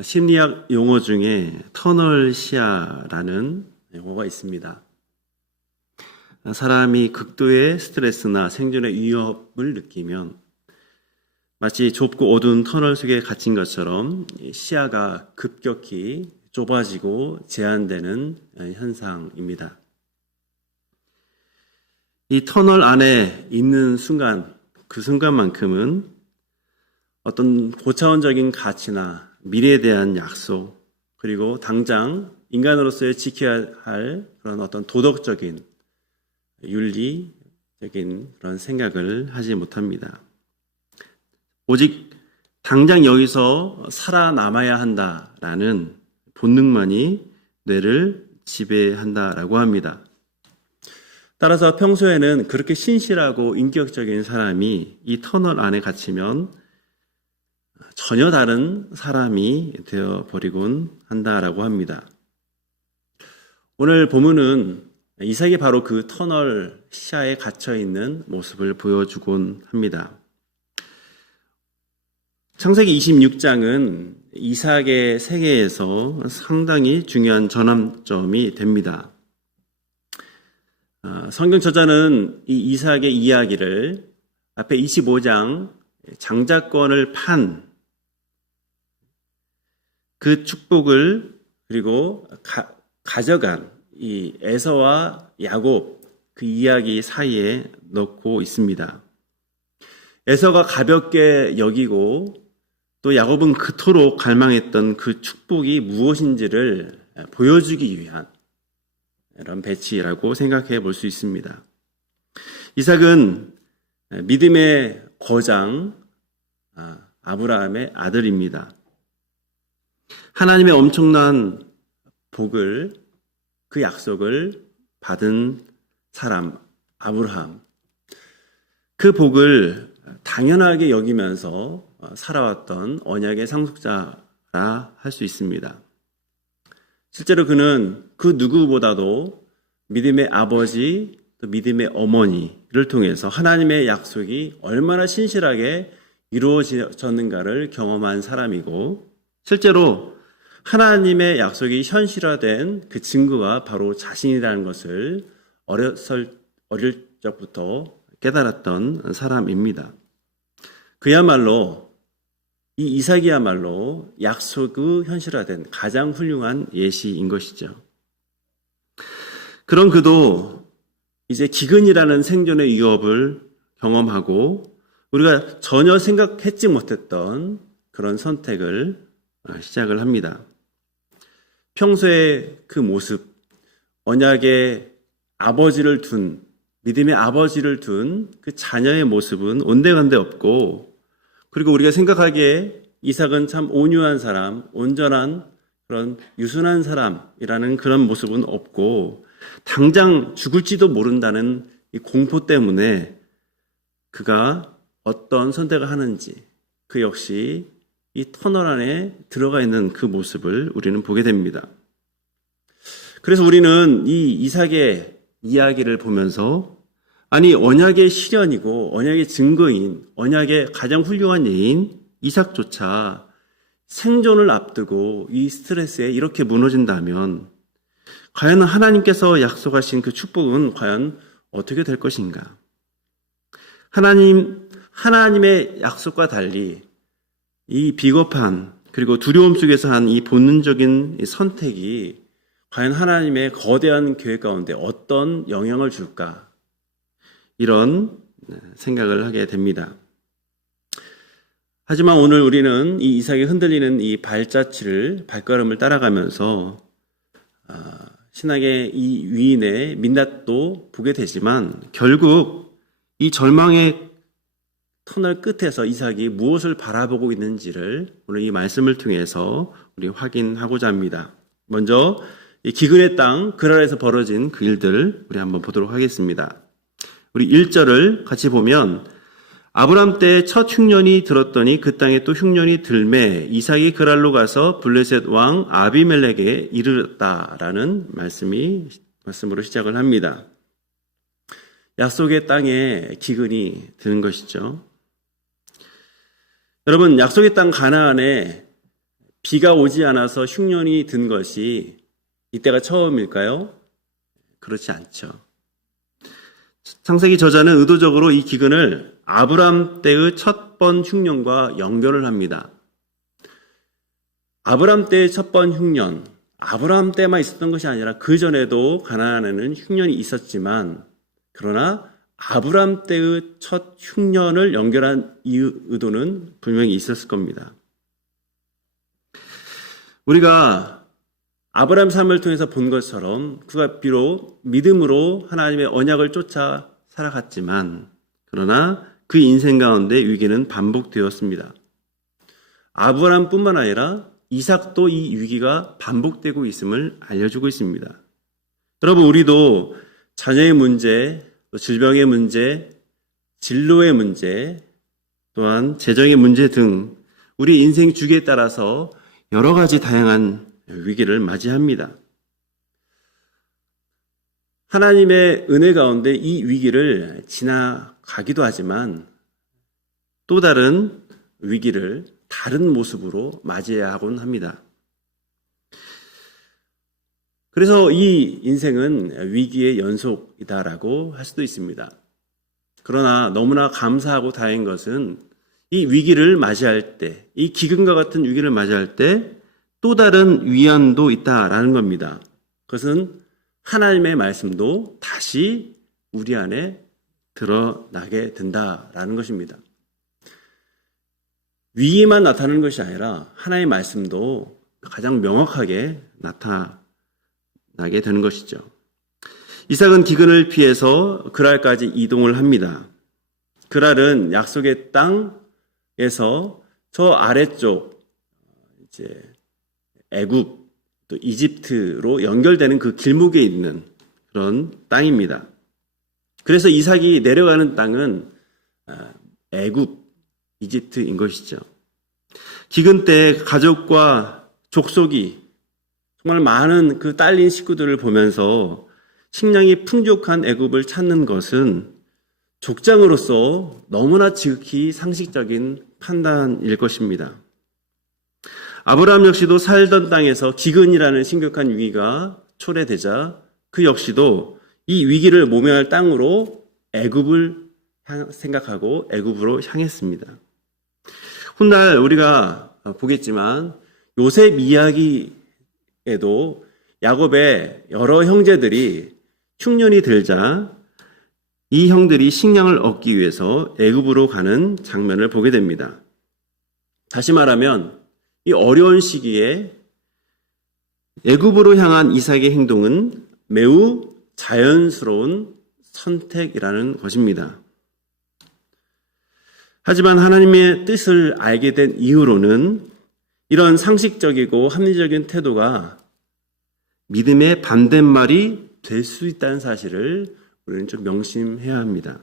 심리학 용어 중에 터널 시야라는 용어가 있습니다. 사람이 극도의 스트레스나 생존의 위협을 느끼면 마치 좁고 어두운 터널 속에 갇힌 것처럼 시야가 급격히 좁아지고 제한되는 현상입니다. 이 터널 안에 있는 순간, 그 순간만큼은 어떤 고차원적인 가치나 미래에 대한 약속, 그리고 당장 인간으로서의 지켜야 할 그런 어떤 도덕적인, 윤리적인 그런 생각을 하지 못합니다. 오직 당장 여기서 살아남아야 한다라는 본능만이 뇌를 지배한다라고 합니다. 따라서 평소에는 그렇게 신실하고 인격적인 사람이 이 터널 안에 갇히면 전혀 다른 사람이 되어버리곤 한다라고 합니다. 오늘 본문은 이삭이 바로 그 터널 시야에 갇혀있는 모습을 보여주곤 합니다. 창세기 26장은 이삭의 세계에서 상당히 중요한 전환점이 됩니다. 성경 저자는 이 이삭의 이야기를 앞에 25장 장자권을 판 그 축복을 그리고 가져간 이 에서와 야곱 그 이야기 사이에 넣고 있습니다. 에서가 가볍게 여기고 또 야곱은 그토록 갈망했던 그 축복이 무엇인지를 보여주기 위한 이런 배치라고 생각해 볼 수 있습니다. 이삭은 믿음의 거장 아브라함의 아들입니다. 하나님의 엄청난 복을, 그 약속을 받은 사람 아브라함, 그 복을 당연하게 여기면서 살아왔던 언약의 상속자라 할 수 있습니다. 실제로 그는 그 누구보다도 믿음의 아버지, 또 믿음의 어머니를 통해서 하나님의 약속이 얼마나 신실하게 이루어졌는가를 경험한 사람이고, 실제로 하나님의 약속이 현실화된 그 증거가 바로 자신이라는 것을 어릴 적부터 깨달았던 사람입니다. 그야말로 이 이삭이야말로 약속의 현실화된 가장 훌륭한 예시인 것이죠. 그런 그도 이제 기근이라는 생존의 위협을 경험하고 우리가 전혀 생각했지 못했던 그런 선택을 시작을 합니다. 평소의 그 모습, 언약의 아버지를 둔, 믿음의 아버지를 둔 그 자녀의 모습은 온데간데 없고, 그리고 우리가 생각하기에 이삭은 참 온유한 사람, 온전한 그런 유순한 사람이라는 그런 모습은 없고, 당장 죽을지도 모른다는 이 공포 때문에 그가 어떤 선택을 하는지, 그 역시 이 터널 안에 들어가 있는 그 모습을 우리는 보게 됩니다. 그래서 우리는 이 이삭의 이야기를 보면서 아니 언약의 실현이고 언약의 증거인 언약의 가장 훌륭한 예인 이삭조차 생존을 앞두고 이 스트레스에 이렇게 무너진다면 과연 하나님께서 약속하신 그 축복은 과연 어떻게 될 것인가? 하나님의 약속과 달리 이 비겁한 그리고 두려움 속에서 한 이 본능적인 선택이 과연 하나님의 거대한 계획 가운데 어떤 영향을 줄까? 이런 생각을 하게 됩니다. 하지만 오늘 우리는 이 이삭이 흔들리는 이 발걸음을 따라가면서 신학의 이 위인의 민낯도 보게 되지만 결국 이 절망의 터널 끝에서 이삭이 무엇을 바라보고 있는지를 오늘 이 말씀을 통해서 우리 확인하고자 합니다. 먼저 이 기근의 땅 그랄에서 벌어진 그 일들을 우리 한번 보도록 하겠습니다. 우리 1절을 같이 보면 아브람 때 첫 흉년이 들었더니 그 땅에 또 흉년이 들매 이삭이 그랄로 가서 블레셋 왕 아비멜렉에 이르렀다라는 말씀으로 시작을 합니다. 약속의 땅에 기근이 드는 것이죠. 여러분, 약속의 땅 가나안에 비가 오지 않아서 흉년이 든 것이 이때가 처음일까요? 그렇지 않죠. 창세기 저자는 의도적으로 이 기근을 아브람 때의 첫 번 흉년과 연결을 합니다. 아브람 때의 첫 번 흉년, 아브람 때만 있었던 것이 아니라 그 전에도 가나안에는 흉년이 있었지만, 그러나 아브람 때의 첫 흉년을 연결한 의도는 분명히 있었을 겁니다. 우리가 아브람 삶을 통해서 본 것처럼 그가 비록 믿음으로 하나님의 언약을 쫓아 살아갔지만, 그러나 그 인생 가운데 위기는 반복되었습니다. 아브람뿐만 아니라 이삭도 이 위기가 반복되고 있음을 알려주고 있습니다. 여러분, 우리도 자녀의 문제, 또 질병의 문제, 진로의 문제, 또한 재정의 문제 등 우리 인생 주기에 따라서 여러 가지 다양한 위기를 맞이합니다. 하나님의 은혜 가운데 이 위기를 지나가기도 하지만 또 다른 위기를 다른 모습으로 맞이해야 하곤 합니다. 그래서 이 인생은 위기의 연속이다라고 할 수도 있습니다. 그러나 너무나 감사하고 다행인 것은 이 위기를 맞이할 때, 이 기근과 같은 위기를 맞이할 때 또 다른 위안도 있다라는 겁니다. 그것은 하나님의 말씀도 다시 우리 안에 드러나게 된다라는 것입니다. 위기만 나타나는 것이 아니라 하나님의 말씀도 가장 명확하게 나타나게 되는 것이죠. 이삭은 기근을 피해서 그랄까지 이동을 합니다. 그랄은 약속의 땅에서 저 아래쪽 이제 애굽 또 이집트로 연결되는 그 길목에 있는 그런 땅입니다. 그래서 이삭이 내려가는 땅은 애굽, 이집트인 것이죠. 기근 때 가족과 족속이 정말 많은 그 딸린 식구들을 보면서 식량이 풍족한 애굽을 찾는 것은 족장으로서 너무나 지극히 상식적인 판단일 것입니다. 아브라함 역시도 살던 땅에서 기근이라는 심각한 위기가 초래되자 그 역시도 이 위기를 모면할 땅으로 애굽을 생각하고 애굽으로 향했습니다. 훗날 우리가 보겠지만 요셉 이야기에도 야곱의 여러 형제들이 흉년이 들자 이 형들이 식량을 얻기 위해서 애굽으로 가는 장면을 보게 됩니다. 다시 말하면 이 어려운 시기에 애굽으로 향한 이삭의 행동은 매우 자연스러운 선택이라는 것입니다. 하지만 하나님의 뜻을 알게 된 이후로는 이런 상식적이고 합리적인 태도가 믿음의 반대말이 될 수 있다는 사실을 우리는 좀 명심해야 합니다.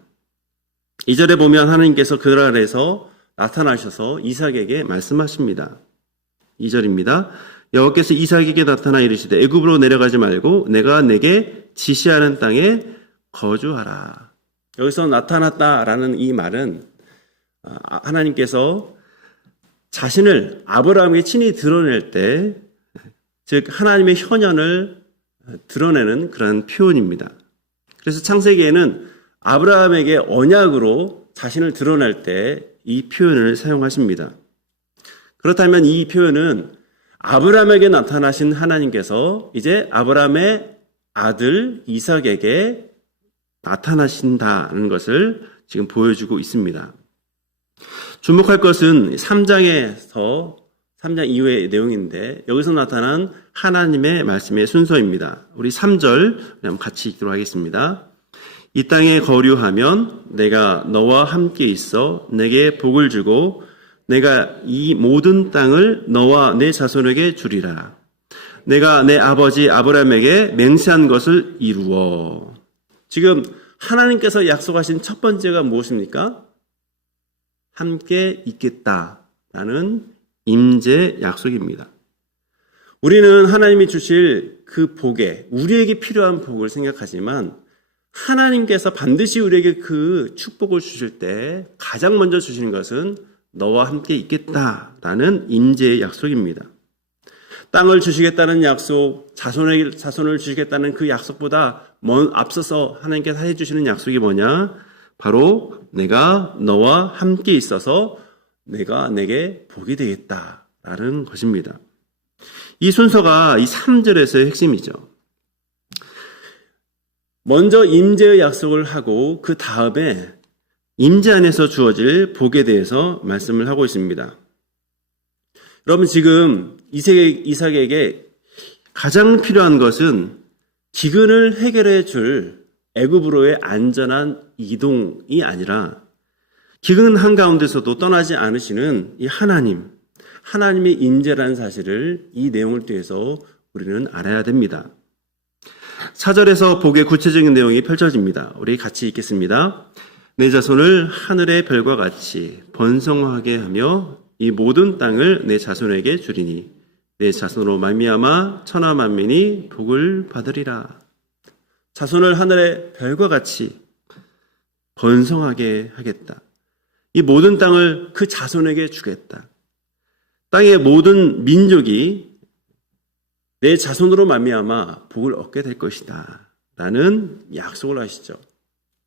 2절에 보면 하나님께서 그들 아래에서 나타나셔서 이삭에게 말씀하십니다. 2절입니다. 여호와께서 이삭에게 나타나 이르시되 애굽으로 내려가지 말고 내가 내게 지시하는 땅에 거주하라. 여기서 나타났다라는 이 말은 하나님께서 자신을 아브라함에게 친히 드러낼 때, 즉 하나님의 현현을 드러내는 그런 표현입니다. 그래서 창세기에는 아브라함에게 언약으로 자신을 드러낼 때 이 표현을 사용하십니다. 그렇다면 이 표현은 아브라함에게 나타나신 하나님께서 이제 아브라함의 아들 이삭에게 나타나신다는 것을 지금 보여주고 있습니다. 주목할 것은 3장 이후의 내용인데 여기서 나타난 하나님의 말씀의 순서입니다. 우리 3절 같이 읽도록 하겠습니다. 이 땅에 거류하면 내가 너와 함께 있어 내게 복을 주고 내가 이 모든 땅을 너와 내 자손에게 주리라. 내가 내 아버지 아브라함에게 맹세한 것을 이루어. 지금 하나님께서 약속하신 첫 번째가 무엇입니까? 함께 있겠다라는 임재 약속입니다. 우리는 하나님이 주실 그 복에 우리에게 필요한 복을 생각하지만 하나님께서 반드시 우리에게 그 축복을 주실 때 가장 먼저 주시는 것은 너와 함께 있겠다라는 임재의 약속입니다. 땅을 주시겠다는 약속, 자손을 주시겠다는 그 약속보다 앞서서 하나님께서 해주시는 약속이 뭐냐? 바로 내가 너와 함께 있어서 내가 내게 복이 되겠다라는 것입니다. 이 순서가 이 3절에서의 핵심이죠. 먼저 임재의 약속을 하고 그 다음에 임재 안에서 주어질 복에 대해서 말씀을 하고 있습니다. 여러분, 지금 이삭에게 가장 필요한 것은 기근을 해결해 줄 애굽으로의 안전한 이동이 아니라 기근 한가운데서도 떠나지 않으시는 이 하나님의 임재라는 사실을 이 내용을 통해서 우리는 알아야 됩니다. 4절에서 복의 구체적인 내용이 펼쳐집니다. 우리 같이 읽겠습니다. 내 자손을 하늘의 별과 같이 번성하게 하며 이 모든 땅을 내 자손에게 주리니 내 자손으로 말미암아 천하 만민이 복을 받으리라. 자손을 하늘의 별과 같이 번성하게 하겠다. 이 모든 땅을 그 자손에게 주겠다. 땅의 모든 민족이 내 자손으로 말미암아 복을 얻게 될 것이다 라는 약속을 하시죠.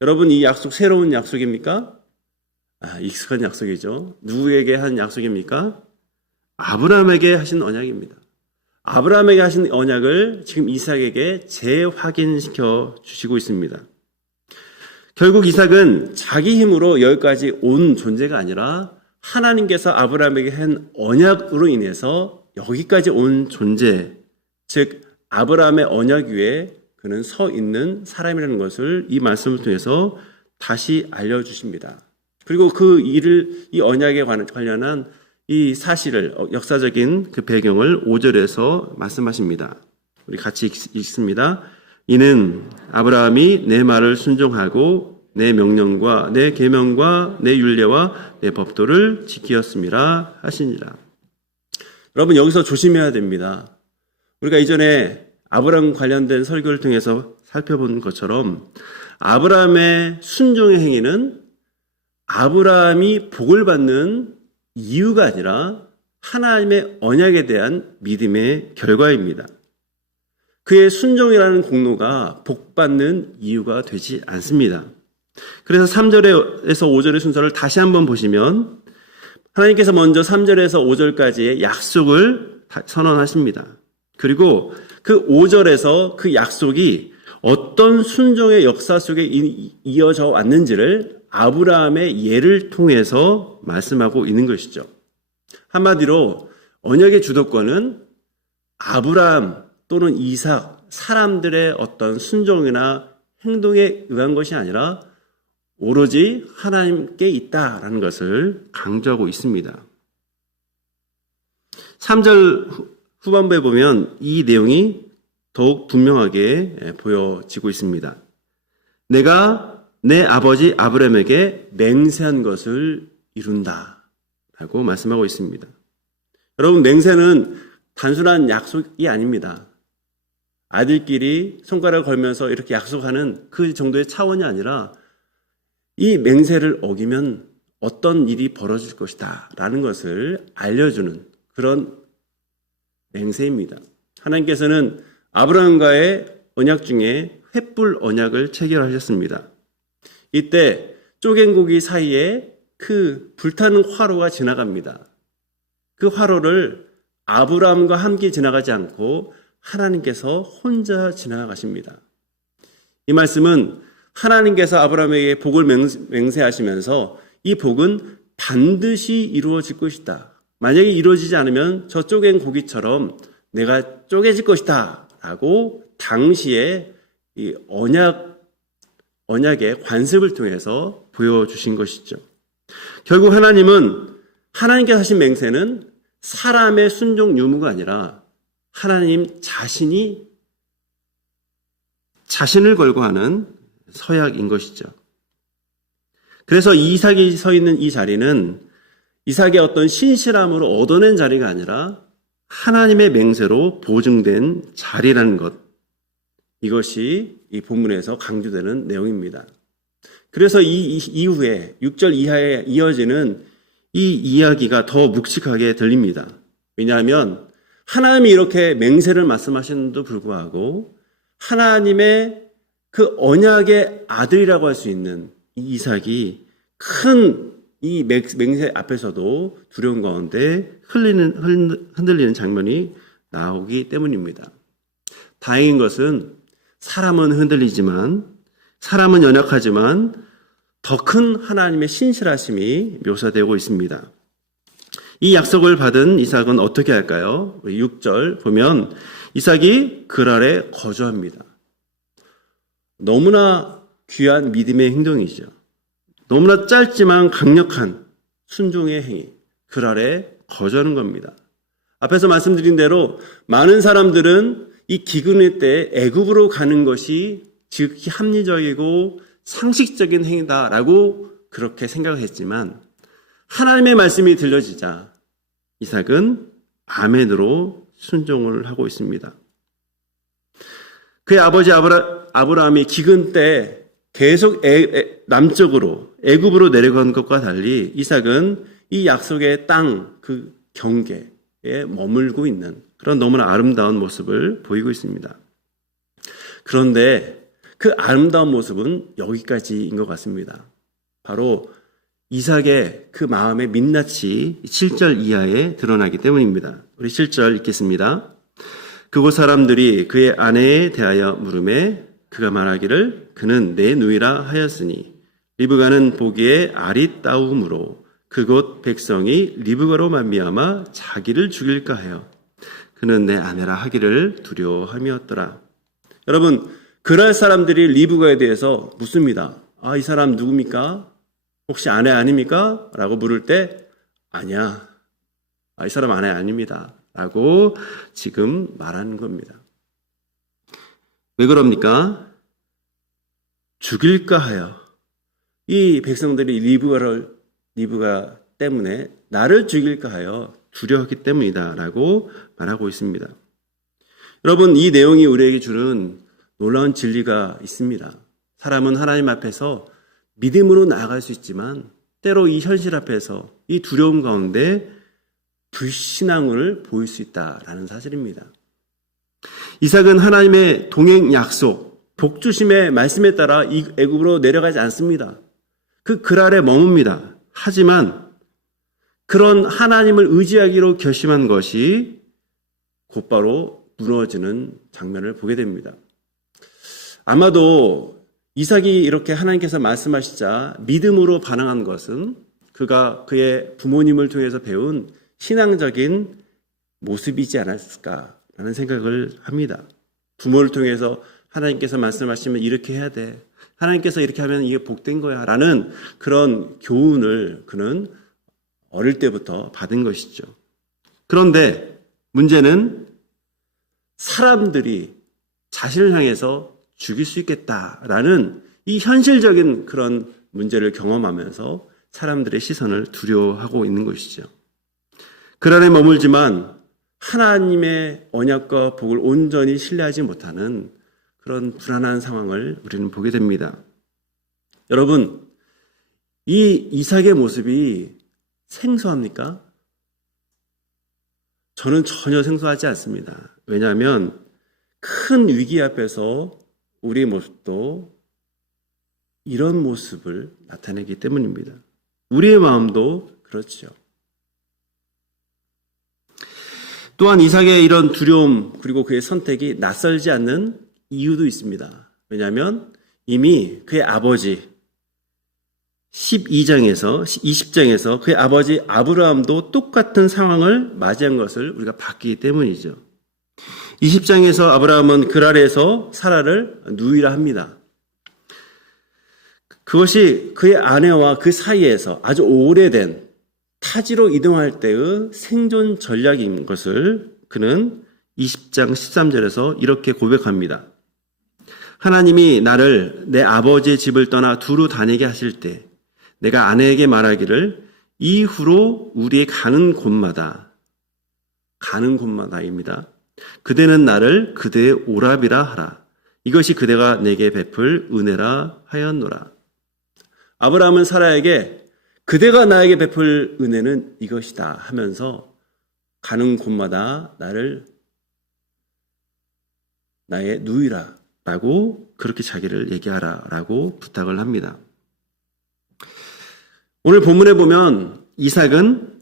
여러분, 이 약속 새로운 약속입니까? 익숙한 약속이죠. 누구에게 한 약속입니까? 아브라함에게 하신 언약입니다. 아브라함에게 하신 언약을 지금 이삭에게 재확인시켜 주시고 있습니다. 결국 이삭은 자기 힘으로 여기까지 온 존재가 아니라 하나님께서 아브라함에게 한 언약으로 인해서 여기까지 온 존재, 즉 아브라함의 언약 위에 그는 서 있는 사람이라는 것을 이 말씀을 통해서 다시 알려주십니다. 그리고 이 언약에 관련한 이 사실을, 역사적인 그 배경을 5절에서 말씀하십니다. 우리 같이 읽습니다. 이는 아브라함이 내 말을 순종하고 내 명령과 내 계명과 내 율례와 내 법도를 지키었음이라 하시니라. 여러분, 여기서 조심해야 됩니다. 우리가 이전에 아브라함 관련된 설교를 통해서 살펴본 것처럼 아브라함의 순종의 행위는 아브라함이 복을 받는 이유가 아니라 하나님의 언약에 대한 믿음의 결과입니다. 그의 순종이라는 공로가 복받는 이유가 되지 않습니다. 그래서 3절에서 5절의 순서를 다시 한번 보시면 하나님께서 먼저 3절에서 5절까지의 약속을 선언하십니다. 그리고 그 5절에서 그 약속이 어떤 순종의 역사 속에 이어져 왔는지를 아브라함의 예를 통해서 말씀하고 있는 것이죠. 한마디로 언약의 주도권은 아브라함 또는 이삭, 사람들의 어떤 순종이나 행동에 의한 것이 아니라 오로지 하나님께 있다라는 것을 강조하고 있습니다. 3절 후반부에 보면 이 내용이 더욱 분명하게 보여지고 있습니다. 내가 내 아버지 아브라함에게 맹세한 것을 이룬다 라고 말씀하고 있습니다. 여러분, 맹세는 단순한 약속이 아닙니다. 아들끼리 손가락을 걸면서 이렇게 약속하는 그 정도의 차원이 아니라 이 맹세를 어기면 어떤 일이 벌어질 것이다 라는 것을 알려주는 그런 맹세입니다. 하나님께서는 아브라함과의 언약 중에 횃불 언약을 체결하셨습니다. 이때 쪼갠 고기 사이에 그 불타는 화로가 지나갑니다. 그 화로를 아브라함과 함께 지나가지 않고 하나님께서 혼자 지나가십니다. 이 말씀은 하나님께서 아브라함에게 복을 맹세하시면서 이 복은 반드시 이루어질 것이다. 만약에 이루어지지 않으면 저 쪼갠 고기처럼 내가 쪼개질 것이다 라고 당시에 이 언약의 관습을 통해서 보여주신 것이죠. 결국 하나님께서 하신 맹세는 사람의 순종 유무가 아니라 하나님 자신을 걸고 하는 서약인 것이죠. 그래서 이삭이 서 있는 이 자리는 이삭의 어떤 신실함으로 얻어낸 자리가 아니라 하나님의 맹세로 보증된 자리라는 것, 이것이 이 본문에서 강조되는 내용입니다. 그래서 이 이후에 6절 이하에 이어지는 이 이야기가 더 묵직하게 들립니다. 왜냐하면 하나님이 이렇게 맹세를 말씀하셨는데도 불구하고 하나님의 그 언약의 아들이라고 할 수 있는 이 이삭이 큰 이 맹세 앞에서도 두려운 가운데 흔들리는 장면이 나오기 때문입니다. 다행인 것은 사람은 흔들리지만, 사람은 연약하지만 더 큰 하나님의 신실하심이 묘사되고 있습니다. 이 약속을 받은 이삭은 어떻게 할까요? 6절 보면 이삭이 그랄에 거주합니다. 너무나 귀한 믿음의 행동이죠. 너무나 짧지만 강력한 순종의 행위, 그랄에 거주하는 겁니다. 앞에서 말씀드린 대로 많은 사람들은 이 기근의 때 애굽으로 가는 것이 지극히 합리적이고 상식적인 행위다라고 그렇게 생각했지만 하나님의 말씀이 들려지자 이삭은 아멘으로 순종을 하고 있습니다. 그의 아버지 아브라함이 기근 때 계속 남쪽으로 애굽으로 내려간 것과 달리 이삭은 이 약속의 땅 그 경계에 머물고 있는 그런 너무나 아름다운 모습을 보이고 있습니다. 그런데 그 아름다운 모습은 여기까지인 것 같습니다. 바로 이삭의 그 마음의 민낯이 7절 이하에 드러나기 때문입니다. 우리 7절 읽겠습니다. 그곳 사람들이 그의 아내에 대하여 물으매 그가 말하기를 그는 내 누이라 하였으니 리브가는 보기에 아리따움으로 그곳 백성이 리브가로 말미암아 자기를 죽일까 하여 그는 내 아내라 하기를 두려워함이었더라. 여러분, 그랄 사람들이 리브가에 대해서 묻습니다. 이 사람 누굽니까? 혹시 아내 아닙니까? 라고 물을 때 아니야. 이 사람 아내 아닙니다. 라고 지금 말하는 겁니다. 왜 그럽니까? 죽일까 하여 이 백성들이 리브가 때문에 나를 죽일까 하여 두려웠기 때문이다 라고 말하고 있습니다. 여러분, 이 내용이 우리에게 주는 놀라운 진리가 있습니다. 사람은 하나님 앞에서 믿음으로 나아갈 수 있지만 때로 이 현실 앞에서 이 두려움 가운데 불신앙을 보일 수 있다라는 사실입니다. 이삭은 하나님의 동행 약속, 복주심의 말씀에 따라 이 애굽으로 내려가지 않습니다. 그 그랄에 머뭅니다. 하지만 그런 하나님을 의지하기로 결심한 것이 곧바로 무너지는 장면을 보게 됩니다. 아마도 이삭이 이렇게 하나님께서 말씀하시자 믿음으로 반응한 것은 그가 그의 부모님을 통해서 배운 신앙적인 모습이지 않았을까라는 생각을 합니다. 부모를 통해서 하나님께서 말씀하시면 이렇게 해야 돼. 하나님께서 이렇게 하면 이게 복된 거야. 라는 그런 교훈을 그는 어릴 때부터 받은 것이죠. 그런데 문제는 사람들이 자신을 향해서 죽일 수 있겠다라는 이 현실적인 그런 문제를 경험하면서 사람들의 시선을 두려워하고 있는 것이죠. 그 안에 머물지만 하나님의 언약과 복을 온전히 신뢰하지 못하는 그런 불안한 상황을 우리는 보게 됩니다. 여러분, 이 이삭의 모습이 생소합니까? 저는 전혀 생소하지 않습니다. 왜냐하면 큰 위기 앞에서 우리의 모습도 이런 모습을 나타내기 때문입니다. 우리의 마음도 그렇죠. 또한 이삭의 이런 두려움 그리고 그의 선택이 낯설지 않는 이유도 있습니다. 왜냐하면 이미 그의 아버지 20장에서 그의 아버지 아브라함도 똑같은 상황을 맞이한 것을 우리가 봤기 때문이죠. 20장에서 아브라함은 그랄에서 사라를 누이라 합니다. 그것이 그의 아내와 그 사이에서 아주 오래된 타지로 이동할 때의 생존 전략인 것을 그는 20장 13절에서 이렇게 고백합니다. 하나님이 나를 내 아버지의 집을 떠나 두루 다니게 하실 때 내가 아내에게 말하기를 이후로 우리의 가는 곳마다입니다. 그대는 나를 그대의 오랍이라 하라. 이것이 그대가 내게 베풀 은혜라 하였노라. 아브라함은 사라에게 그대가 나에게 베풀 은혜는 이것이다 하면서 가는 곳마다 나의 누이라 라고 그렇게 자기를 얘기하라 라고 부탁을 합니다. 오늘 본문에 보면 이삭은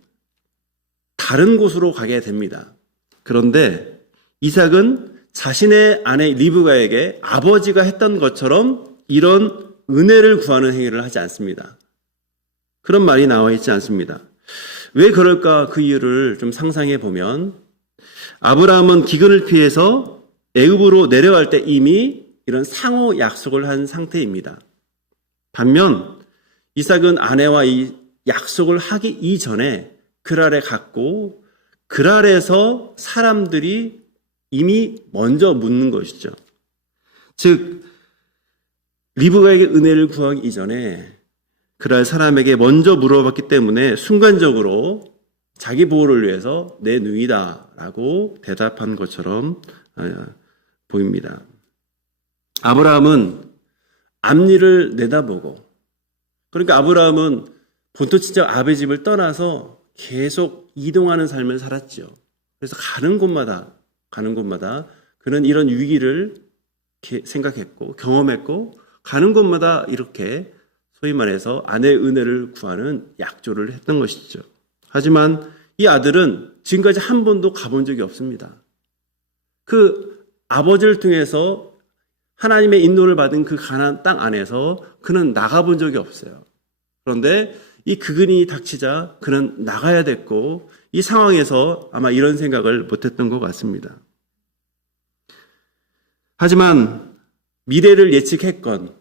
다른 곳으로 가게 됩니다. 그런데 이삭은 자신의 아내 리브가에게 아버지가 했던 것처럼 이런 은혜를 구하는 행위를 하지 않습니다. 그런 말이 나와 있지 않습니다. 왜 그럴까 그 이유를 좀 상상해 보면 아브라함은 기근을 피해서 애굽으로 내려갈 때 이미 이런 상호 약속을 한 상태입니다. 반면 이삭은 아내와 이 약속을 하기 이전에 그랄에 갔고 그랄에서 사람들이 이미 먼저 묻는 것이죠. 즉 리브가에게 은혜를 구하기 이전에 그랄 사람에게 먼저 물어봤기 때문에 순간적으로 자기 보호를 위해서 내 누이다 라고 대답한 것처럼 보입니다. 아브라함은 앞일을 내다보고 그러니까 아브라함은 본토 친척 아버지 집을 떠나서 계속 이동하는 삶을 살았죠. 그래서 가는 곳마다 그는 이런 위기를 생각했고 경험했고 가는 곳마다 이렇게 소위 말해서 아내의 은혜를 구하는 약조를 했던 것이죠. 하지만 이 아들은 지금까지 한 번도 가본 적이 없습니다. 그 아버지를 통해서 하나님의 인도를 받은 그 가나안 땅 안에서 그는 나가본 적이 없어요. 그런데 이 기근이 닥치자 그는 나가야 됐고 이 상황에서 아마 이런 생각을 못했던 것 같습니다. 하지만 미래를 예측했건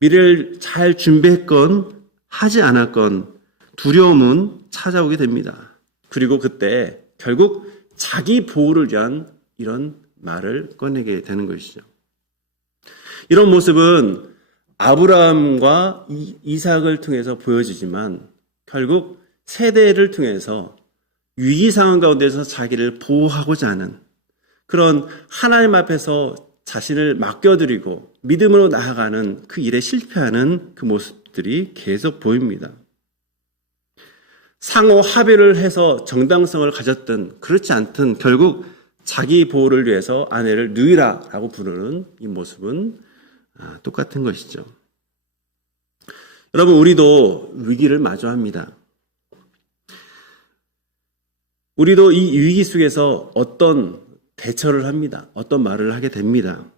미래를 잘 준비했건 하지 않았건 두려움은 찾아오게 됩니다. 그리고 그때 결국 자기 보호를 위한 이런 말을 꺼내게 되는 것이죠. 이런 모습은 아브라함과 이삭을 통해서 보여지지만 결국 세대를 통해서 위기 상황 가운데서 자기를 보호하고자 하는 그런 하나님 앞에서 자신을 맡겨드리고 믿음으로 나아가는 그 일에 실패하는 그 모습들이 계속 보입니다. 상호 합의를 해서 정당성을 가졌든 그렇지 않든 결국 자기 보호를 위해서 아내를 누이라라고 부르는 이 모습은 똑같은 것이죠. 여러분, 우리도 위기를 마주합니다. 우리도 이 위기 속에서 어떤 대처를 합니다. 어떤 말을 하게 됩니다.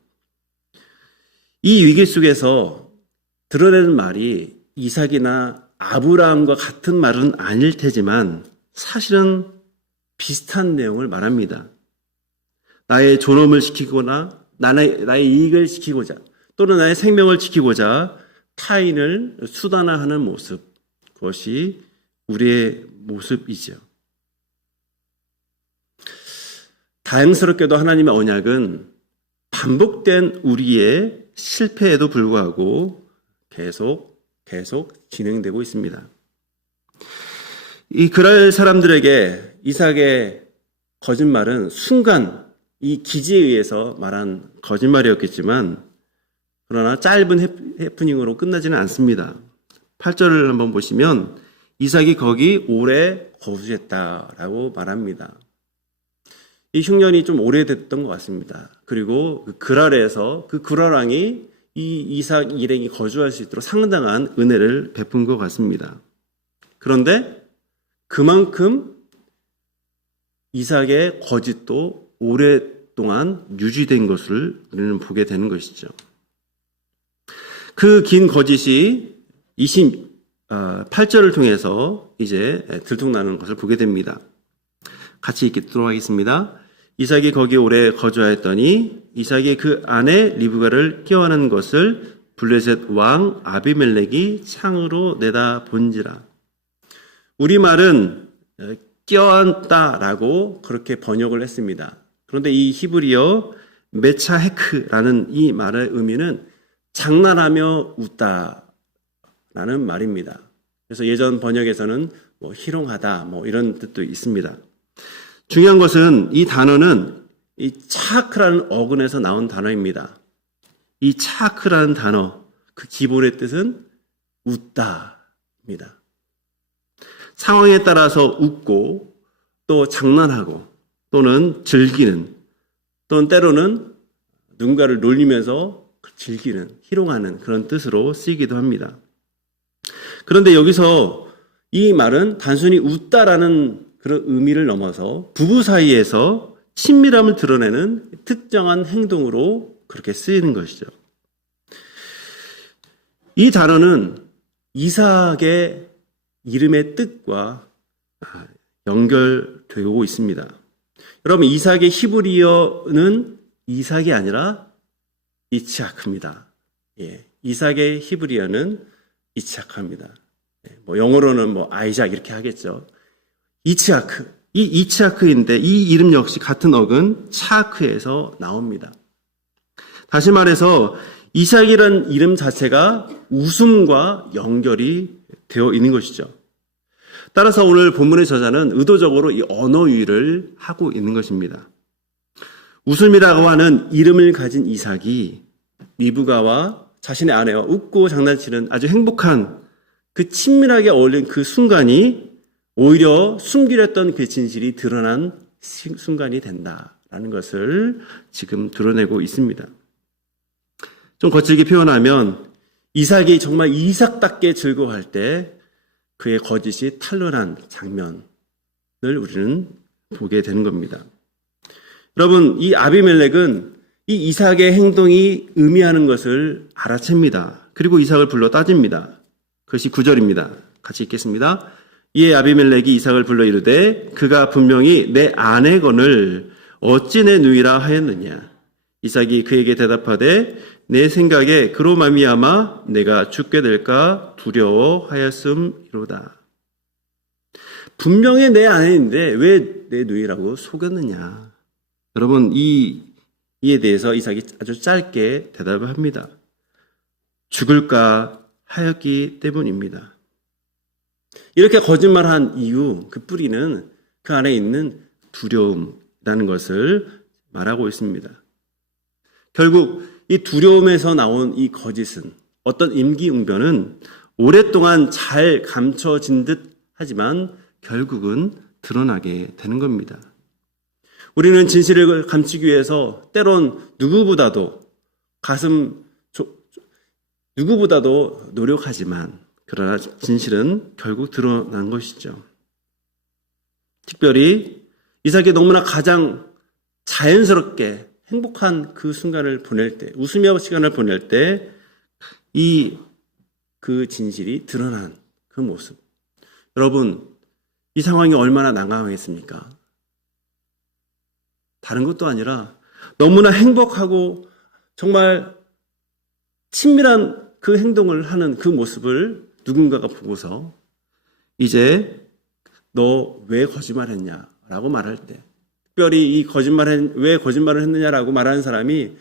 이 위기 속에서 드러내는 말이 이삭이나 아브라함과 같은 말은 아닐 테지만 사실은 비슷한 내용을 말합니다. 나의 존엄을 지키거나 나의 이익을 지키고자 또는 나의 생명을 지키고자 타인을 수단화하는 모습, 그것이 우리의 모습이죠. 다행스럽게도 하나님의 언약은 반복된 우리의 실패에도 불구하고 계속 진행되고 있습니다. 이 그랄 사람들에게 이삭의 거짓말은 순간 이 기지에 의해서 말한 거짓말이었겠지만 그러나 짧은 해프닝으로 끝나지는 않습니다. 8절을 한번 보시면 이삭이 거기 오래 거주했다라고 말합니다. 이 흉년이 좀 오래됐던 것 같습니다. 그리고 그 그랄에서 그 그랄 왕이 이 이삭 일행이 거주할 수 있도록 상당한 은혜를 베푼 것 같습니다. 그런데 그만큼 이삭의 거짓도 오랫동안 유지된 것을 우리는 보게 되는 것이죠. 그 긴 거짓이 28절을 통해서 이제 들통나는 것을 보게 됩니다. 같이 읽도록 하겠습니다. 이삭이 거기 오래 거주하였더니 이삭이 그 아내 리브가를 껴안은 것을 블레셋 왕 아비멜렉이 창으로 내다 본지라. 우리말은 껴안다라고 그렇게 번역을 했습니다. 그런데 이 히브리어 메차헤크라는 이 말의 의미는 장난하며 웃다라는 말입니다. 그래서 예전 번역에서는 희롱하다 이런 뜻도 있습니다. 중요한 것은 이 단어는 이 차크라는 어근에서 나온 단어입니다. 이 차크라는 단어, 그 기본의 뜻은 웃다입니다. 상황에 따라서 웃고 또 장난하고 또는 즐기는 또는 때로는 누군가를 놀리면서 즐기는, 희롱하는 그런 뜻으로 쓰이기도 합니다. 그런데 여기서 이 말은 단순히 웃다라는 그런 의미를 넘어서 부부 사이에서 친밀함을 드러내는 특정한 행동으로 그렇게 쓰이는 것이죠. 이 단어는 이삭의 이름의 뜻과 연결되고 있습니다. 여러분, 이삭의 히브리어는 이삭이 아니라 이츠하크입니다. 예, 이삭의 히브리어는 이츠하크입니다. 영어로는 아이작 이렇게 하겠죠. 이츠하크, 이 이츠하크인데 이 이름 역시 같은 어근 차크에서 나옵니다. 다시 말해서 이삭이라는 이름 자체가 웃음과 연결이 되어 있는 것이죠. 따라서 오늘 본문의 저자는 의도적으로 이 언어 유희를 하고 있는 것입니다. 웃음이라고 하는 이름을 가진 이삭이 리브가와 자신의 아내와 웃고 장난치는 아주 행복한 그 친밀하게 어울린 그 순간이 오히려 숨기려 했던 그 진실이 드러난 순간이 된다라는 것을 지금 드러내고 있습니다. 좀 거칠게 표현하면 이삭이 정말 이삭답게 즐거워할 때 그의 거짓이 탄로난 장면을 우리는 보게 되는 겁니다. 여러분, 이 아비멜렉은 이 이삭의 행동이 의미하는 것을 알아챕니다. 그리고 이삭을 불러 따집니다. 그것이 9절입니다. 같이 읽겠습니다. 이에 아비멜렉이 이삭을 불러 이르되 그가 분명히 내 아내건을 어찌 내 누이라 하였느냐. 이삭이 그에게 대답하되 내 생각에 그로 말미암아 내가 죽게 될까 두려워하였음이로다. 분명히 내 아내인데 왜 내 누이라고 속였느냐. 여러분, 이에 대해서 이삭이 아주 짧게 대답을 합니다. 죽을까 하였기 때문입니다. 이렇게 거짓말한 이유, 그 뿌리는 그 안에 있는 두려움이라는 것을 말하고 있습니다. 결국 이 두려움에서 나온 이 거짓은 어떤 임기응변은 오랫동안 잘 감춰진 듯 하지만 결국은 드러나게 되는 겁니다. 우리는 진실을 감추기 위해서 때론 누구보다도 노력하지만 그러나 진실은 결국 드러난 것이죠. 특별히 이삭이 너무나 가장 자연스럽게 행복한 그 순간을 보낼 때, 웃으며 시간을 보낼 때 그 진실이 드러난 그 모습. 여러분, 이 상황이 얼마나 난감하겠습니까? 다른 것도 아니라 너무나 행복하고 정말 친밀한 그 행동을 하는 그 모습을 누군가가 보고서 이제 너 왜 거짓말했냐 라고 말할 때, 특별히 왜 거짓말을 했느냐라고 말하는 사람이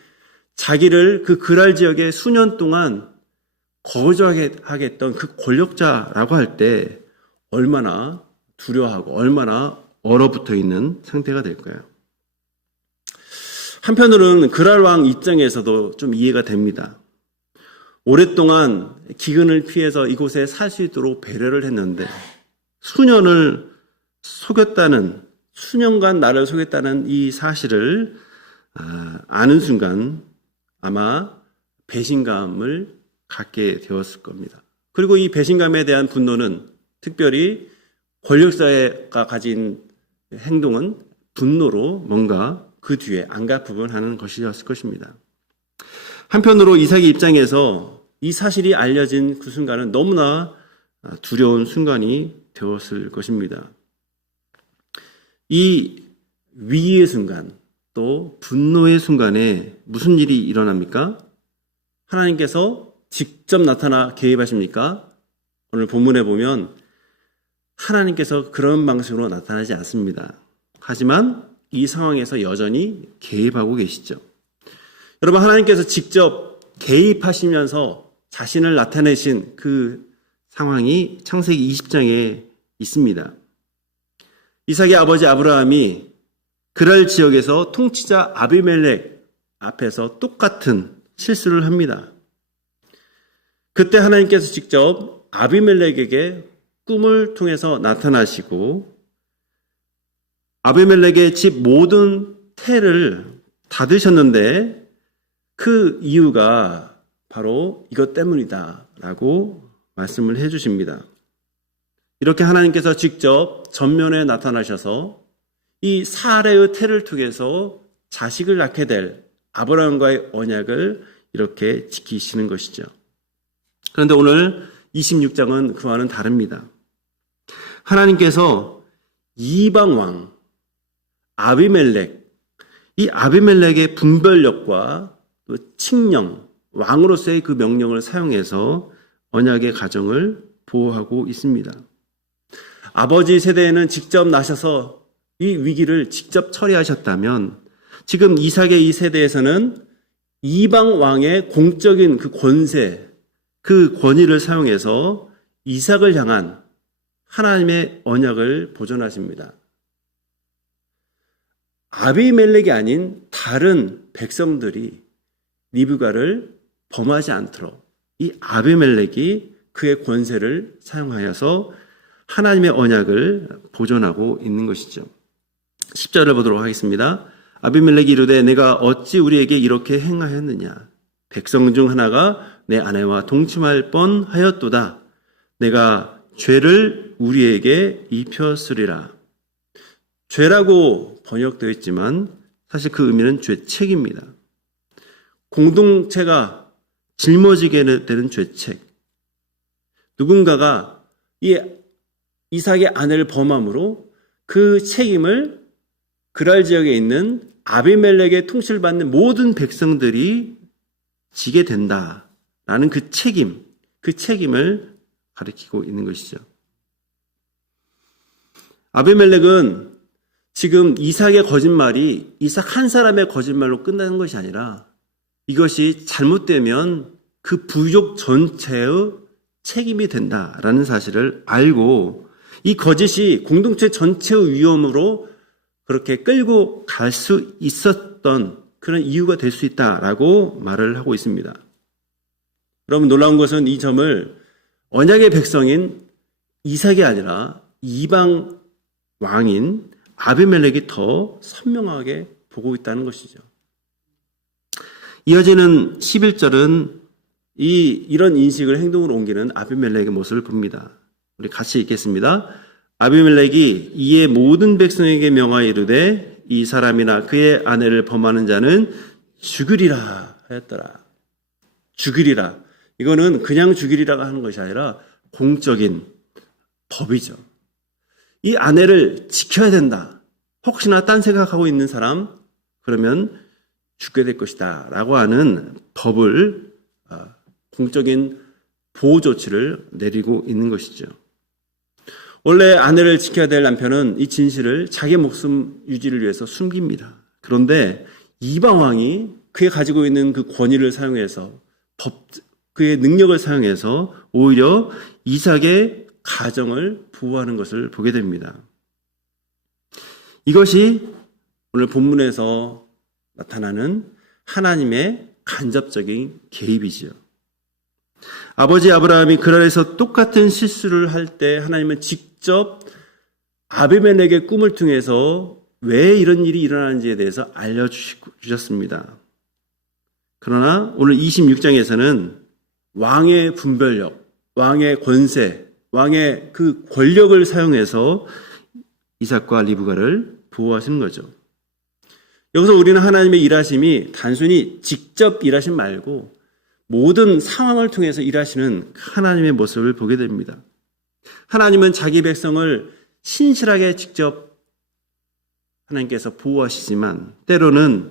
자기를 그 그랄 지역에 수년 동안 거주하게 했던 그 권력자라고 할 때 얼마나 두려워하고 얼마나 얼어붙어 있는 상태가 될까요? 한편으로는 그랄 왕 입장에서도 좀 이해가 됩니다. 오랫동안 기근을 피해서 이곳에 살 수 있도록 배려를 했는데 수년간 나를 속였다는 이 사실을 아는 순간 아마 배신감을 갖게 되었을 겁니다. 그리고 이 배신감에 대한 분노는 특별히 권력자가 가진 행동은 분노로 뭔가 그 뒤에 안가부분하는 것이었을 것입니다. 한편으로 이삭의 입장에서 이 사실이 알려진 그 순간은 너무나 두려운 순간이 되었을 것입니다. 이 위기의 순간, 또 분노의 순간에 무슨 일이 일어납니까? 하나님께서 직접 나타나 개입하십니까? 오늘 본문에 보면 하나님께서 그런 방식으로 나타나지 않습니다. 하지만 이 상황에서 여전히 개입하고 계시죠. 여러분, 하나님께서 직접 개입하시면서 자신을 나타내신 그 상황이 창세기 20장에 있습니다. 이삭의 아버지 아브라함이 그랄 지역에서 통치자 아비멜렉 앞에서 똑같은 실수를 합니다. 그때 하나님께서 직접 아비멜렉에게 꿈을 통해서 나타나시고 아비멜렉의 집 모든 태를 닫으셨는데 그 이유가 바로 이것 때문이다 라고 말씀을 해 주십니다. 이렇게 하나님께서 직접 전면에 나타나셔서 이 사레의 태를 통해서 자식을 낳게 될 아브라함과의 언약을 이렇게 지키시는 것이죠. 그런데 오늘 26장은 그와는 다릅니다. 하나님께서 이방 왕 아비멜렉, 이 아비멜렉의 분별력과 또 칙령, 왕으로서의 그 명령을 사용해서 언약의 가정을 보호하고 있습니다. 아버지 세대에는 직접 나셔서 이 위기를 직접 처리하셨다면 지금 이삭의 이 세대에서는 이방 왕의 공적인 그 권세, 그 권위를 사용해서 이삭을 향한 하나님의 언약을 보존하십니다. 아비멜렉이 아닌 다른 백성들이 리브가를 범하지 않도록 이 아비멜렉이 그의 권세를 사용하여서 하나님의 언약을 보존하고 있는 것이죠. 10절을 보도록 하겠습니다. 아비멜렉이 이르되 내가 어찌 우리에게 이렇게 행하였느냐. 백성 중 하나가 내 아내와 동침할 뻔하였도다. 내가 죄를 우리에게 입혔으리라. 죄라고 번역되어 있지만 사실 그 의미는 죄책입니다. 공동체가 짊어지게 되는 죄책. 누군가가 이 이삭의 아내를 범함으로 그 책임을 그랄 지역에 있는 아비멜렉의 통치를 받는 모든 백성들이 지게 된다라는 그 책임을 가리키고 있는 것이죠. 아비멜렉은 지금 이삭의 거짓말이 이삭 한 사람의 거짓말로 끝나는 것이 아니라 이것이 잘못되면 그 부족 전체의 책임이 된다라는 사실을 알고 이 거짓이 공동체 전체의 위험으로 그렇게 끌고 갈 수 있었던 그런 이유가 될 수 있다라고 말을 하고 있습니다. 여러분 놀라운 것은 이 점을 언약의 백성인 이삭이 아니라 이방 왕인 아비멜렉이 더 선명하게 보고 있다는 것이죠. 이어지는 11절은 이런 인식을 행동으로 옮기는 아비멜렉의 모습을 봅니다. 우리 같이 읽겠습니다. 아비멜렉이 이에 모든 백성에게 명하여 이르되 이 사람이나 그의 아내를 범하는 자는 죽으리라 하였더라. 죽으리라. 이거는 그냥 죽으리라고 하는 것이 아니라 공적인 법이죠. 이 아내를 지켜야 된다. 혹시나 딴 생각하고 있는 사람 그러면 죽게 될 것이다 라고 하는 법을 공적인 보호 조치를 내리고 있는 것이죠. 원래 아내를 지켜야 될 남편은 이 진실을 자기 목숨 유지를 위해서 숨깁니다. 그런데 이방 왕이 그에 가지고 있는 그 권위를 사용해서 그의 능력을 사용해서 오히려 이삭의 가정을 보호하는 것을 보게 됩니다. 이것이 오늘 본문에서 나타나는 하나님의 간접적인 개입이지요. 아버지 아브라함이 그랄에서 똑같은 실수를 할 때 하나님은 직접 아비멜렉의 꿈을 통해서 왜 이런 일이 일어나는지에 대해서 알려주셨습니다. 그러나 오늘 26장에서는 왕의 분별력, 왕의 권세, 왕의 그 권력을 사용해서 이삭과 리브가를 보호하시는 거죠. 여기서 우리는 하나님의 일하심이 단순히 직접 일하심 말고 모든 상황을 통해서 일하시는 하나님의 모습을 보게 됩니다. 하나님은 자기 백성을 신실하게 직접 하나님께서 보호하시지만 때로는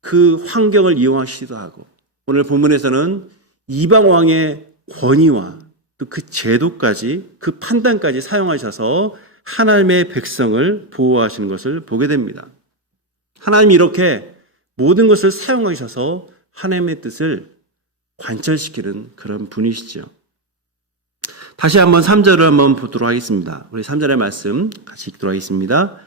그 환경을 이용하시기도 하고 오늘 본문에서는 이방 왕의 권위와 또 그 제도까지 그 판단까지 사용하셔서 하나님의 백성을 보호하시는 것을 보게 됩니다. 하나님이 이렇게 모든 것을 사용하셔서 하나님의 뜻을 관철시키는 그런 분이시죠. 다시 한번 3절을 한번 보도록 하겠습니다. 우리 3절의 말씀 같이 읽도록 하겠습니다.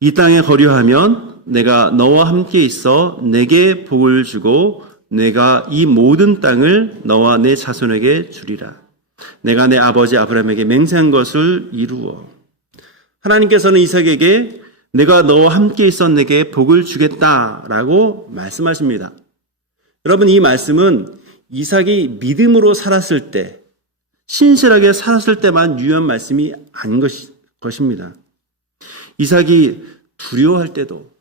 이 땅에 거류하면 내가 너와 함께 있어 내게 복을 주고 내가 이 모든 땅을 너와 내 자손에게 주리라. 내가 내 아버지 아브라함에게 맹세한 것을 이루어. 하나님께서는 이삭에게 내가 너와 함께 있어 내게 복을 주겠다라고 말씀하십니다. 여러분, 이 말씀은 이삭이 믿음으로 살았을 때, 신실하게 살았을 때만 유효한 말씀이 아닌 것입니다. 이삭이 두려워할 때도,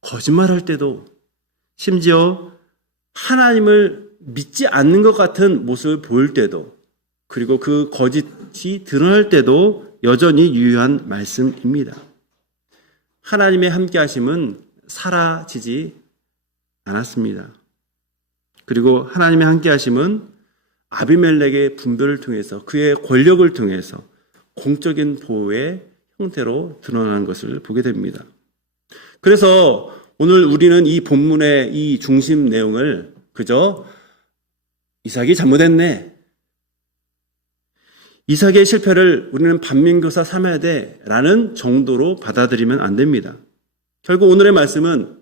거짓말할 때도, 심지어 하나님을 믿지 않는 것 같은 모습을 보일 때도, 그리고 그 거짓이 드러날 때도 여전히 유효한 말씀입니다. 하나님의 함께하심은 사라지지 않았습니다. 그리고 하나님의 함께하심은 아비멜렉의 분별을 통해서, 그의 권력을 통해서 공적인 보호의 형태로 드러나는 것을 보게 됩니다. 그래서 오늘 우리는 이 본문의 이 중심 내용을 그저 이삭이 잘못했네, 이삭의 실패를 우리는 반면교사 삼아야 돼 라는 정도로 받아들이면 안 됩니다. 결국 오늘의 말씀은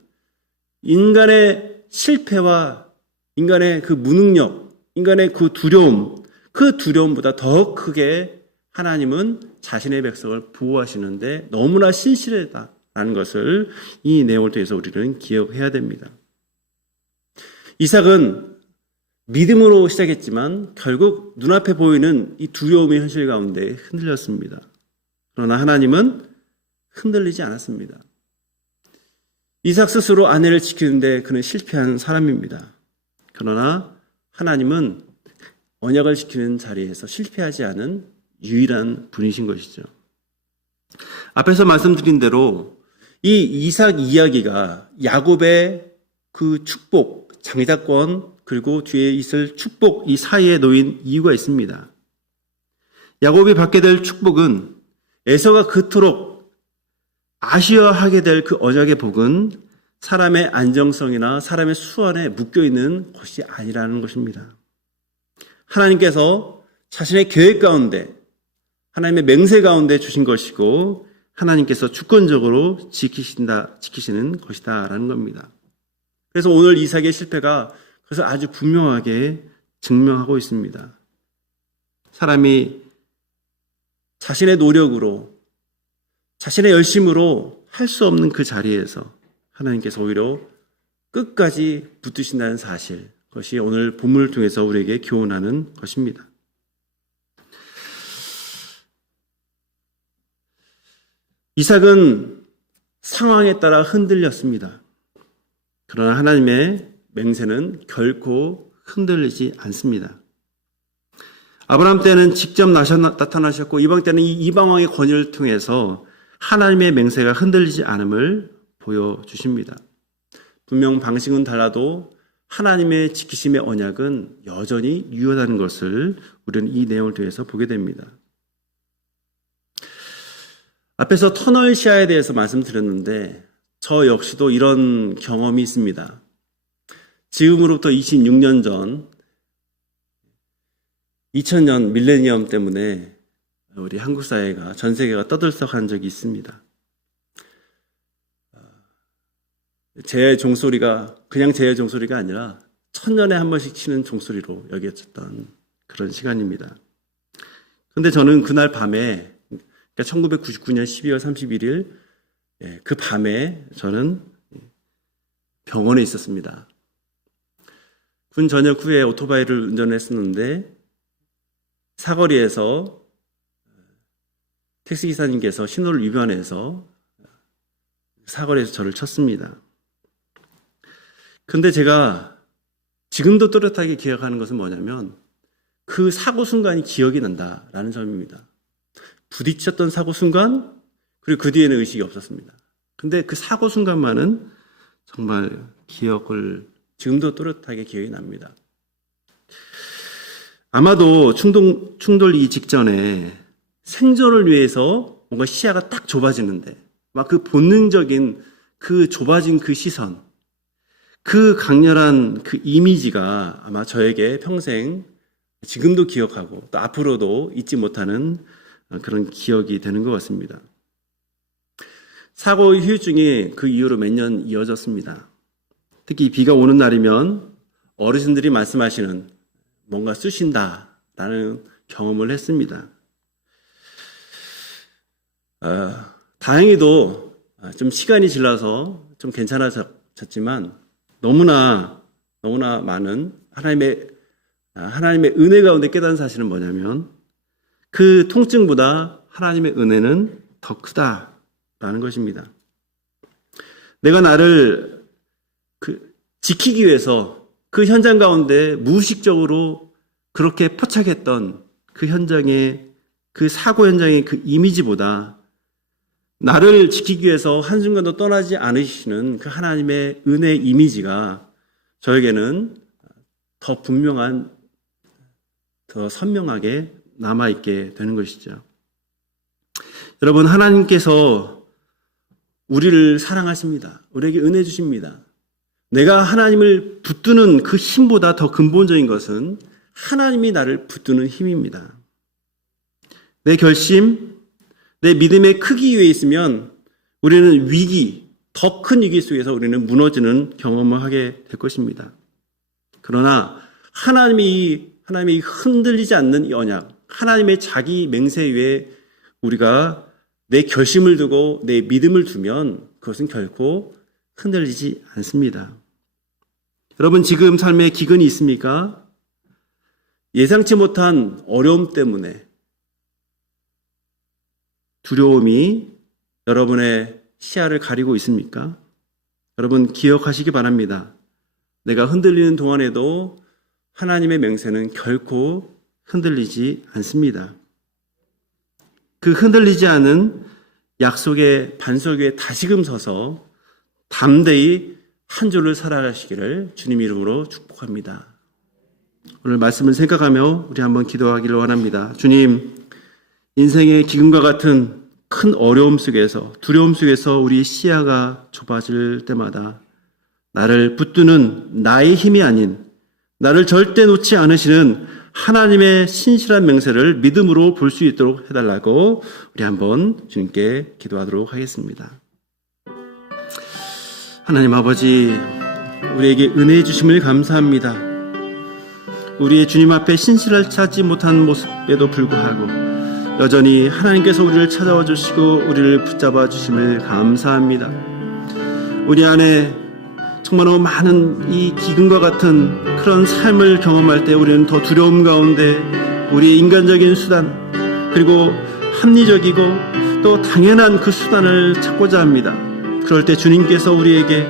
인간의 실패와 인간의 그 무능력, 인간의 그 두려움, 그 두려움보다 더 크게 하나님은 자신의 백성을 보호하시는데 너무나 신실하다라는 것을 이 내용을 통해서 우리는 기억해야 됩니다. 이삭은 믿음으로 시작했지만 결국 눈앞에 보이는 이 두려움의 현실 가운데 흔들렸습니다. 그러나 하나님은 흔들리지 않았습니다. 이삭 스스로 아내를 지키는데 그는 실패한 사람입니다. 그러나 하나님은 언약을 지키는 자리에서 실패하지 않은 유일한 분이신 것이죠. 앞에서 말씀드린 대로 이 이삭 이야기가 야곱의 그 축복, 장자권, 그리고 뒤에 있을 축복, 이 사이에 놓인 이유가 있습니다. 야곱이 받게 될 축복은 에서가 그토록 아쉬워하게 될 그 언약의 복은 사람의 안정성이나 사람의 수완에 묶여있는 것이 아니라는 것입니다. 하나님께서 자신의 계획 가운데, 하나님의 맹세 가운데 주신 것이고 하나님께서 주권적으로 지키시는 것이다라는 겁니다. 그래서 오늘 이삭의 실패가 그래서 아주 분명하게 증명하고 있습니다. 사람이 자신의 노력으로, 자신의 열심으로 할 수 없는 그 자리에서 하나님께서 오히려 끝까지 붙드신다는 사실, 그것이 오늘 본문을 통해서 우리에게 교훈하는 것입니다. 이삭은 상황에 따라 흔들렸습니다. 그러나 하나님의 맹세는 결코 흔들리지 않습니다. 아브라함 때는 직접 나타나셨고 이방 때는 이 이방왕의 권위를 통해서 하나님의 맹세가 흔들리지 않음을 보여주십니다. 분명 방식은 달라도 하나님의 지키심의 언약은 여전히 유효하다는 것을 우리는 이 내용을 통해서 보게 됩니다. 앞에서 터널 시야에 대해서 말씀드렸는데 저 역시도 이런 경험이 있습니다. 지금으로부터 26년 전 2000년 밀레니엄 때문에 우리 한국 사회가, 전 세계가 떠들썩한 적이 있습니다. 제 종소리가 그냥 제 종소리가 아니라 1000년에 한 번씩 치는 종소리로 여겨졌던 그런 시간입니다. 그런데 저는 그날 밤에, 그러니까 1999년 12월 31일 그 밤에 저는 병원에 있었습니다. 군 전역 후에 오토바이를 운전했었는데 사거리에서 택시기사님께서 신호를 위반해서 사거리에서 저를 쳤습니다. 근데 제가 지금도 또렷하게 기억하는 것은 뭐냐면 그 사고 순간이 기억이 난다라는 점입니다. 부딪혔던 사고 순간, 그리고 그 뒤에는 의식이 없었습니다. 근데 그 사고 순간만은 정말 기억을, 지금도 또렷하게 기억이 납니다. 아마도 충돌 이 직전에 생존을 위해서 뭔가 시야가 딱 좁아지는데 막 그 본능적인 그 좁아진 그 시선, 그 강렬한 그 이미지가 아마 저에게 평생 지금도 기억하고 또 앞으로도 잊지 못하는 그런 기억이 되는 것 같습니다. 사고의 후유증이 그 이후로 몇 년 이어졌습니다. 특히 비가 오는 날이면 어르신들이 말씀하시는 뭔가 쑤신다라는 경험을 했습니다. 다행히도 좀 시간이 지나서 좀 괜찮아졌지만 너무나 많은 하나님의 은혜 가운데 깨달은 사실은 뭐냐면 그 통증보다 하나님의 은혜는 더 크다라는 것입니다. 내가 나를 지키기 위해서 그 현장 가운데 무의식적으로 그렇게 포착했던 그 현장의 그 사고 현장의 그 이미지보다 나를 지키기 위해서 한순간도 떠나지 않으시는 그 하나님의 은혜의 이미지가 저에게는 더 분명한, 더 선명하게 남아있게 되는 것이죠. 여러분, 하나님께서 우리를 사랑하십니다. 우리에게 은혜 주십니다. 내가 하나님을 붙드는 그 힘보다 더 근본적인 것은 하나님이 나를 붙드는 힘입니다. 내 결심, 내 믿음의 크기 위에 있으면 우리는 더 큰 위기 속에서 우리는 무너지는 경험을 하게 될 것입니다. 그러나 하나님이 흔들리지 않는 이 언약, 하나님의 자기 맹세 위에 우리가 내 결심을 두고 내 믿음을 두면 그것은 결코 흔들리지 않습니다. 여러분, 지금 삶에 기근이 있습니까? 예상치 못한 어려움 때문에 두려움이 여러분의 시야를 가리고 있습니까? 여러분, 기억하시기 바랍니다. 내가 흔들리는 동안에도 하나님의 맹세는 결코 흔들리지 않습니다. 그 흔들리지 않은 약속의 반석 위에 다시금 서서 담대히 한 주를 살아가시기를 주님 이름으로 축복합니다. 오늘 말씀을 생각하며 우리 한번 기도하기를 원합니다. 주님, 인생의 기근과 같은 큰 어려움 속에서, 두려움 속에서 우리 시야가 좁아질 때마다 나를 붙드는 나의 힘이 아닌, 나를 절대 놓지 않으시는 하나님의 신실한 맹세를 믿음으로 볼 수 있도록 해달라고 우리 한번 주님께 기도하도록 하겠습니다. 하나님 아버지, 우리에게 은혜해 주심을 감사합니다. 우리의 주님 앞에 신실을 찾지 못한 모습에도 불구하고 여전히 하나님께서 우리를 찾아와 주시고 우리를 붙잡아 주심을 감사합니다. 우리 안에 정말로 많은 이 기근과 같은 그런 삶을 경험할 때 우리는 더 두려움 가운데 우리의 인간적인 수단, 그리고 합리적이고 또 당연한 그 수단을 찾고자 합니다. 그럴 때 주님께서 우리에게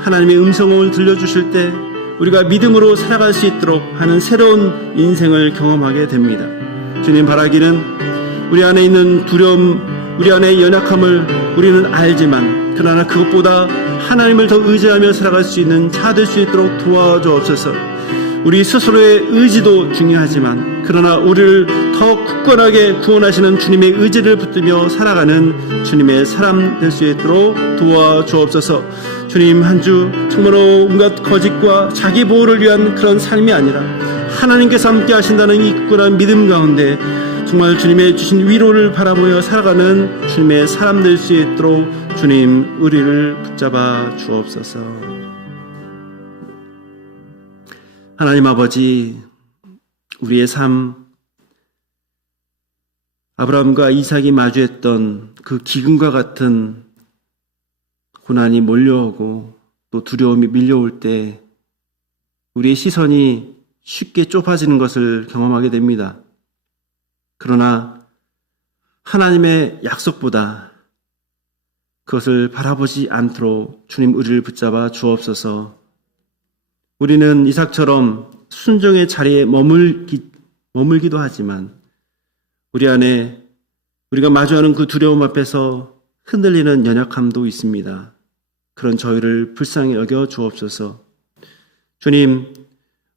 하나님의 음성을 들려주실 때 우리가 믿음으로 살아갈 수 있도록 하는 새로운 인생을 경험하게 됩니다. 주님, 바라기는 우리 안에 있는 두려움, 우리 안에 연약함을 우리는 알지만 그러나 그것보다 하나님을 더 의지하며 살아갈 수 있는 자 될 수 있도록 도와주옵소서. 우리 스스로의 의지도 중요하지만 그러나 우리를 더 굳건하게 구원하시는 주님의 의지를 붙들며 살아가는 주님의 사람 될 수 있도록 도와주옵소서. 주님, 한 주 정말로 온갖 거짓과 자기 보호를 위한 그런 삶이 아니라 하나님께서 함께 하신다는 이 굳건한 믿음 가운데 정말 주님의 주신 위로를 바라보며 살아가는 주님의 사람 될 수 있도록 주님 우리를 붙잡아 주옵소서. 하나님 아버지, 우리의 삶, 아브라함과 이삭이 마주했던 그 기근과 같은 고난이 몰려오고 또 두려움이 밀려올 때 우리의 시선이 쉽게 좁아지는 것을 경험하게 됩니다. 그러나 하나님의 약속보다 그것을 바라보지 않도록 주님 우리를 붙잡아 주옵소서. 우리는 이삭처럼 순종의 자리에 머물기도 하지만 우리 안에 우리가 마주하는 그 두려움 앞에서 흔들리는 연약함도 있습니다. 그런 저희를 불쌍히 여겨 주옵소서. 주님,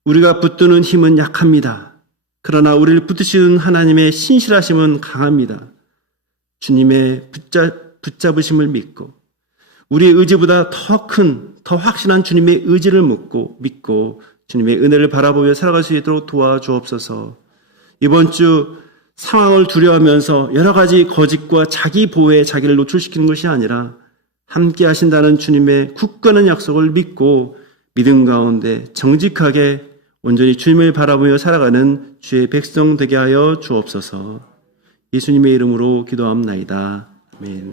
우리가 붙드는 힘은 약합니다. 그러나 우리를 붙드시는 하나님의 신실하심은 강합니다. 주님의 붙잡으심을 믿고 우리의 의지보다 더 큰, 더 확실한 주님의 의지를 믿고 주님의 은혜를 바라보며 살아갈 수 있도록 도와주옵소서. 이번 주 상황을 두려워하면서 여러 가지 거짓과 자기 보호에 자기를 노출시키는 것이 아니라 함께 하신다는 주님의 굳건한 약속을 믿고 믿음 가운데 정직하게 온전히 주님을 바라보며 살아가는 주의 백성 되게 하여 주옵소서. 예수님의 이름으로 기도합나이다. 아멘.